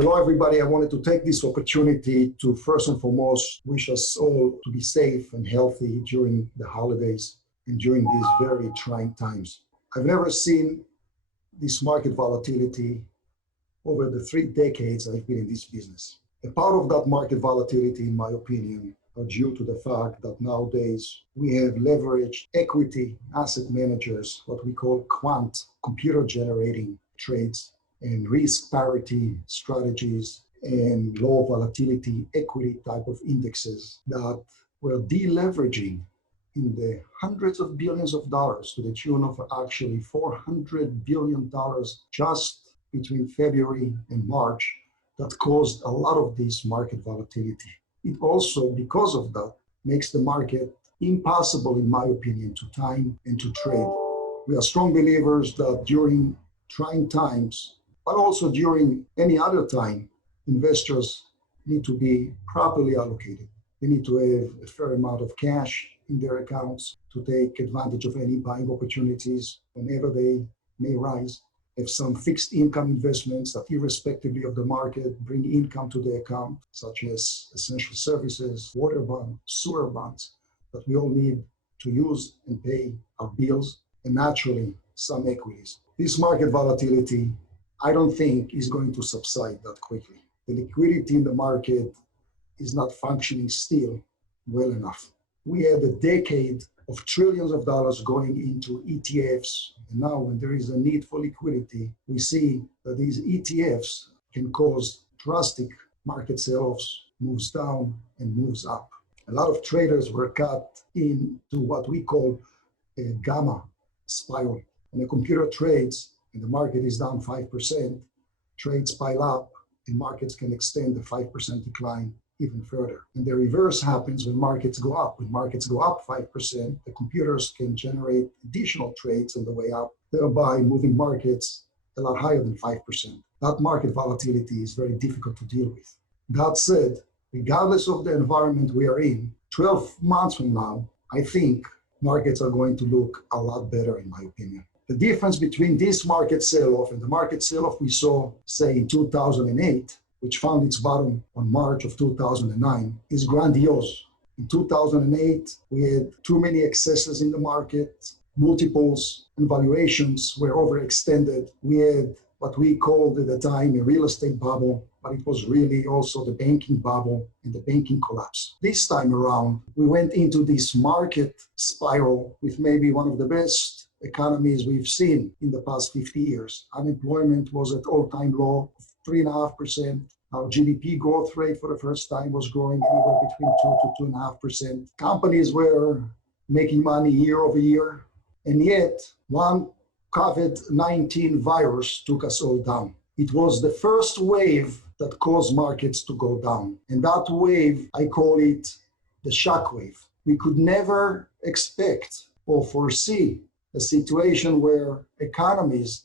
Hello, everybody. I wanted to take this opportunity to first and foremost wish us all to be safe and healthy during the holidays and during these very trying times. I've never seen this market volatility over the 3 decades I've been in this business. A part of that market volatility, in my opinion, are due to the fact that nowadays we have leveraged equity asset managers, what we call quant, computer generating trades, and risk parity strategies and low volatility equity type of indexes that were deleveraging in the hundreds of billions of dollars to the tune of actually $400 billion just between February and March that caused a lot of this market volatility. It also, because of that, makes the market impossible, in my opinion, to time and to trade. We are strong believers that during trying times, but also during any other time, investors need to be properly allocated. They need to have a fair amount of cash in their accounts to take advantage of any buying opportunities whenever they may rise. Have some fixed income investments that, irrespectively of the market, bring income to the account, such as essential services, water bonds, sewer bonds, that we all need to use and pay our bills, and naturally, some equities. This market volatility, I don't think, is going to subside that quickly. The liquidity in the market is not functioning still well enough. We had a decade of trillions of dollars going into ETFs. And now when there is a need for liquidity, we see that these ETFs can cause drastic market sell-offs, moves down and moves up. A lot of traders were caught into what we call a gamma spiral. When a computer trades and the market is down 5%, trades pile up and markets can extend the 5% decline even further. And the reverse happens when markets go up. When markets go up 5%, the computers can generate additional trades on the way up, thereby moving markets a lot higher than 5%. That market volatility is very difficult to deal with. That said, regardless of the environment we are in, 12 months from now, I think markets are going to look a lot better, in my opinion. The difference between this market sell-off and the market sell-off we saw, say, in 2008, which found its bottom on March of 2009, is grandiose. In 2008, we had too many excesses in the market, multiples and valuations were overextended. We had what we called at the time a real estate bubble, but it was really also the banking bubble and the banking collapse. This time around, we went into this market spiral with maybe one of the best economies we've seen in the past 50 years. Unemployment was at all-time low, 3.5%. Our GDP growth rate for the first time was growing anywhere between 2 to 2.5%. Companies were making money year over year, and yet one COVID-19 virus took us all down. It was the first wave that caused markets to go down. And that wave, I call it the shock wave. We could never expect or foresee a situation where economies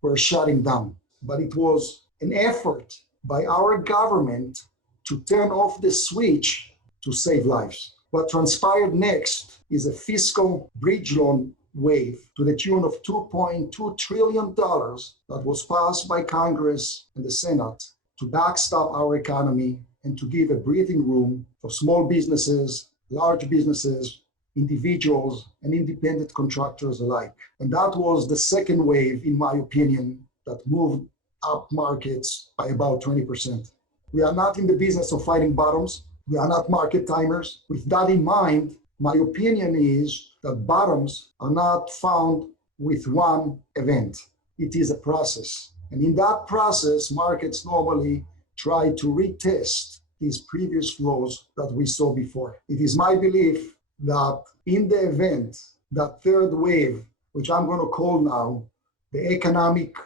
were shutting down. But it was an effort by our government to turn off the switch to save lives. What transpired next is a fiscal bridge loan wave to the tune of $2.2 trillion that was passed by Congress and the Senate to backstop our economy and to give a breathing room for small businesses, large businesses, individuals, and independent contractors alike. And that was the second wave, in my opinion, that moved up markets by about 20%. We are not in the business of finding bottoms. We are not market timers. With that in mind, my opinion is that bottoms are not found with one event. It is a process. And in that process, markets normally try to retest these previous lows that we saw before. It is my belief that in the event, that third wave, which I'm going to call now the economic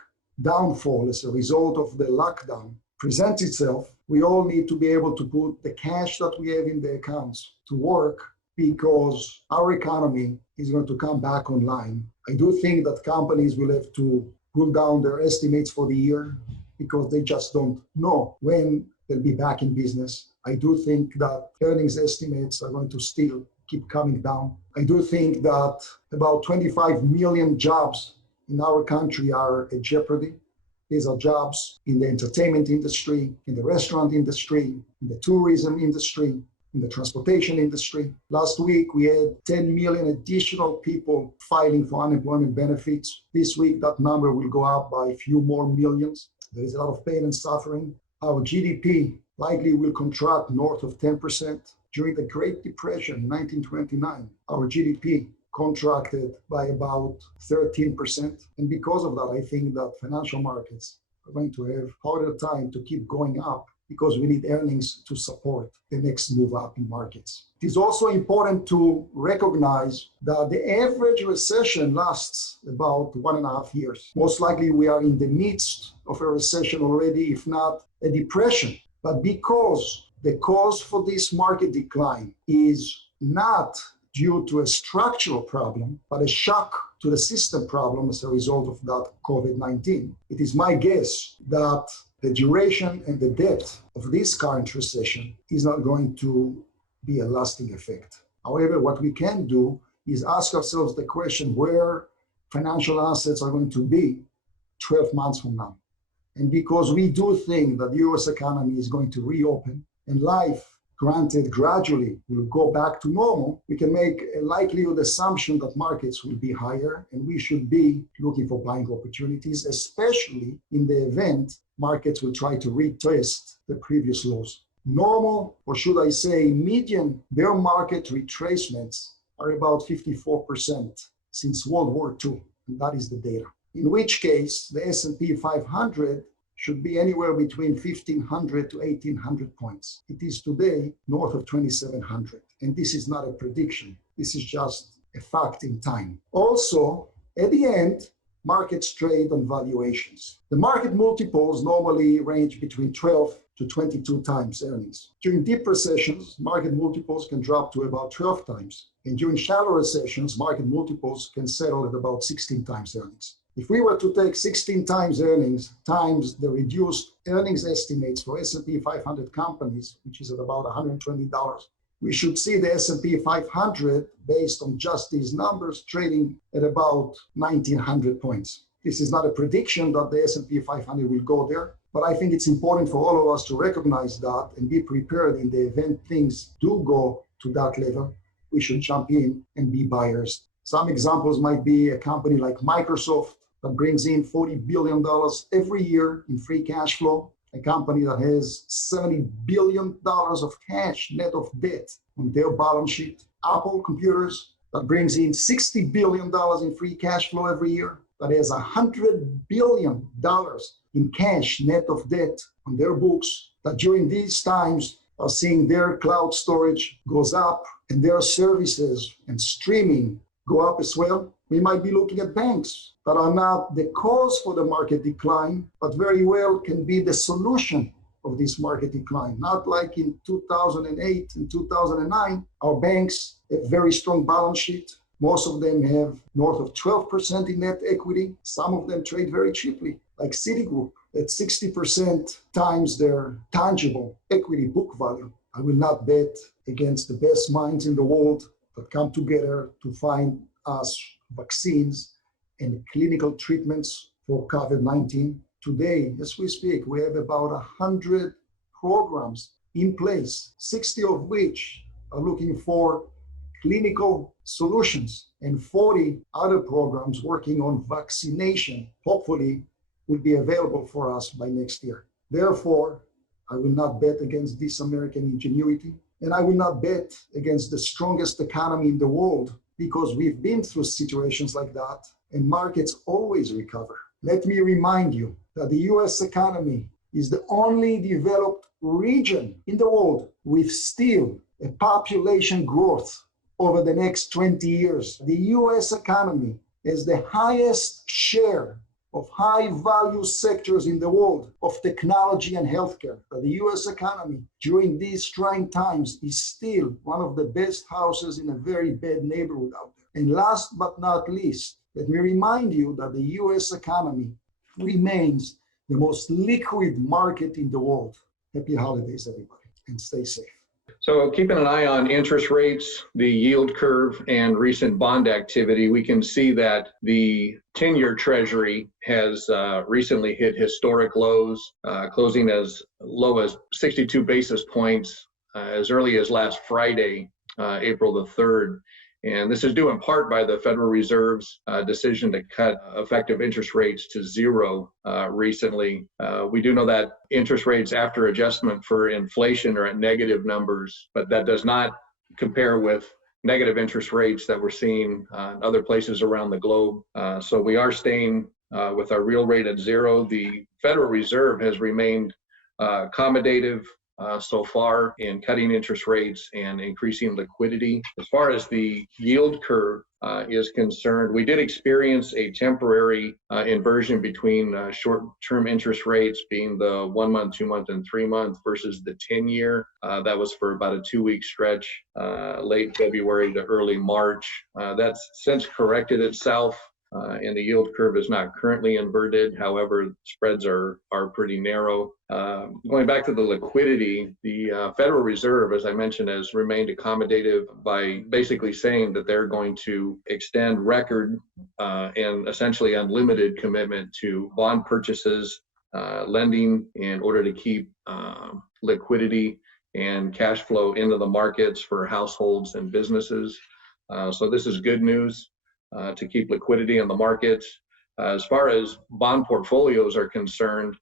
downfall as a result of the lockdown, presents itself, we all need to be able to put the cash that we have in the accounts to work, because our economy is going to come back online. I do think that companies will have to pull down their estimates for the year because they just don't know when they'll be back in business. I do think that earnings estimates are going to still keep coming down. I do think that about 25 million jobs in our country are at jeopardy. These are jobs in the entertainment industry, in the restaurant industry, in the tourism industry, in the transportation industry. Last week, we had 10 million additional people filing for unemployment benefits. This week, that number will go up by a few more millions. There is a lot of pain and suffering. Our GDP likely will contract north of 10%. During the Great Depression in 1929, our GDP contracted by about 13%. And because of that, I think that financial markets are going to have harder time to keep going up because we need earnings to support the next move up in markets. It is also important to recognize that the average recession lasts about 1.5 years. Most likely we are in the midst of a recession already, if not a depression. But because the cause for this market decline is not due to a structural problem, but a shock to the system problem as a result of that COVID-19. It is my guess that the duration and the depth of this current recession is not going to be a lasting effect. However, what we can do is ask ourselves the question where financial assets are going to be 12 months from now. And because we do think that the US economy is going to reopen and life, granted gradually, will go back to normal, we can make a likelihood assumption that markets will be higher and we should be looking for buying opportunities, especially in the event markets will try to retest the previous lows. Normal, or should I say median bear market retracements are about 54% since World War II, and that is the data. In which case, the S&P 500 should be anywhere between 1,500 to 1,800 points. It is today north of 2,700. And this is not a prediction. This is just a fact in time. Also, at the end, markets trade on valuations. The market multiples normally range between 12 to 22 times earnings. During deep recessions, market multiples can drop to about 12 times. And during shallow recessions, market multiples can settle at about 16 times earnings. If we were to take 16 times earnings times the reduced earnings estimates for S&P 500 companies, which is at about $120, we should see the S&P 500, based on just these numbers, trading at about 1,900 points. This is not a prediction that the S&P 500 will go there, but I think it's important for all of us to recognize that and be prepared in the event things do go to that level. We should jump in and be buyers. Some examples might be a company like Microsoft that brings in $40 billion every year in free cash flow, a company that has $70 billion of cash net of debt on their balance sheet. Apple Computers that brings in $60 billion in free cash flow every year, that has $100 billion in cash net of debt on their books, that during these times are seeing their cloud storage goes up and their services and streaming go up as well. We might be looking at banks that are not the cause for the market decline, but very well can be the solution of this market decline. Not like in 2008 and 2009, our banks have very strong balance sheet. Most of them have north of 12% in net equity. Some of them trade very cheaply, like Citigroup at 60% times their tangible equity book value. I will not bet against the best minds in the world that come together to find us vaccines and clinical treatments for COVID-19. Today, as we speak, we have about 100 programs in place, 60 of which are looking for clinical solutions, and 40 other programs working on vaccination, hopefully, will be available for us by next year. Therefore, I will not bet against this American ingenuity, and I will not bet against the strongest economy in the world, because we've been through situations like that, and markets always recover. Let me remind you that the US economy is the only developed region in the world with still a population growth over the next 20 years. The US economy has the highest share of high-value sectors in the world of technology and healthcare. The US economy during these trying times is still one of the best houses in a very bad neighborhood out there. And last but not least, let me remind you that the US economy remains the most liquid market in the world. Happy holidays, everybody, and stay safe. So keeping an eye on interest rates, the yield curve, and recent bond activity, we can see that the 10-year Treasury has recently hit historic lows, closing as low as 62 basis points as early as last Friday, April the 3rd. And this is due in part by the Federal Reserve's decision to cut effective interest rates to zero recently. We do know that interest rates after adjustment for inflation are at negative numbers, but that does not compare with negative interest rates that we're seeing in other places around the globe. So we are staying with our real rate at zero. The Federal Reserve has remained accommodative so far in cutting interest rates and increasing liquidity. As far as the yield curve is concerned, we did experience a temporary inversion between short-term interest rates, being the 1 month, 2 month, and 3 month versus the 10-year. That was for about a 2-week stretch, late February to early March. That's since corrected itself. And the yield curve is not currently inverted. However, spreads are pretty narrow. Going back to the liquidity, the Federal Reserve, as I mentioned, has remained accommodative by basically saying that they're going to extend record and essentially unlimited commitment to bond purchases, lending in order to keep liquidity and cash flow into the markets for households and businesses. So this is good news. To keep liquidity in the markets. As far as bond portfolios are concerned,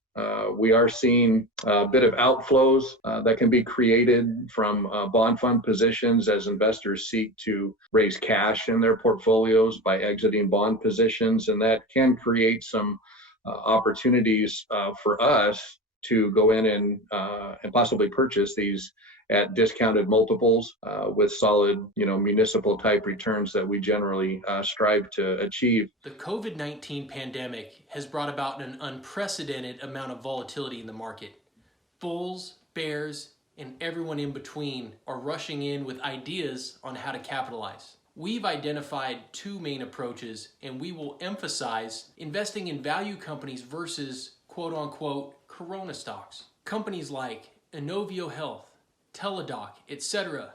we are seeing a bit of outflows that can be created from bond fund positions as investors seek to raise cash in their portfolios by exiting bond positions, and that can create some opportunities for us to go in and possibly purchase these at discounted multiples with solid, municipal type returns that we generally strive to achieve. The COVID-19 pandemic has brought about an unprecedented amount of volatility in the market. Bulls, bears, and everyone in between are rushing in with ideas on how to capitalize. We've identified two main approaches, and we will emphasize investing in value companies versus quote-unquote corona stocks. Companies like Inovio Health, Teladoc, etc.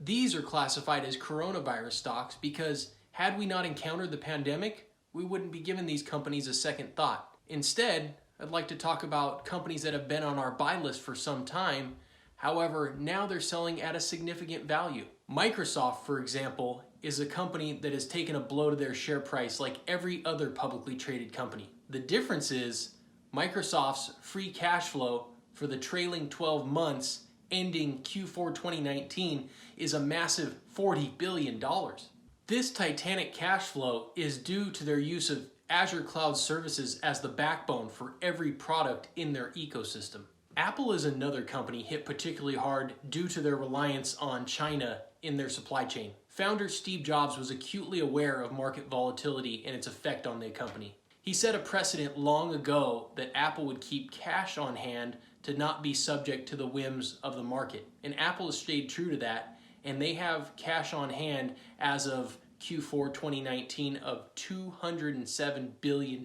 These are classified as coronavirus stocks because had we not encountered the pandemic, we wouldn't be giving these companies a second thought. Instead, I'd like to talk about companies that have been on our buy list for some time. However, now they're selling at a significant value. Microsoft, for example, is a company that has taken a blow to their share price like every other publicly traded company. The difference is Microsoft's free cash flow for the trailing 12 months ending Q4 2019 is a massive $40 billion. This titanic cash flow is due to their use of Azure Cloud Services as the backbone for every product in their ecosystem. Apple is another company hit particularly hard due to their reliance on China in their supply chain. Founder Steve Jobs was acutely aware of market volatility and its effect on the company. He set a precedent long ago that Apple would keep cash on hand to not be subject to the whims of the market. And Apple has stayed true to that, and they have cash on hand as of Q4 2019 of $207 billion.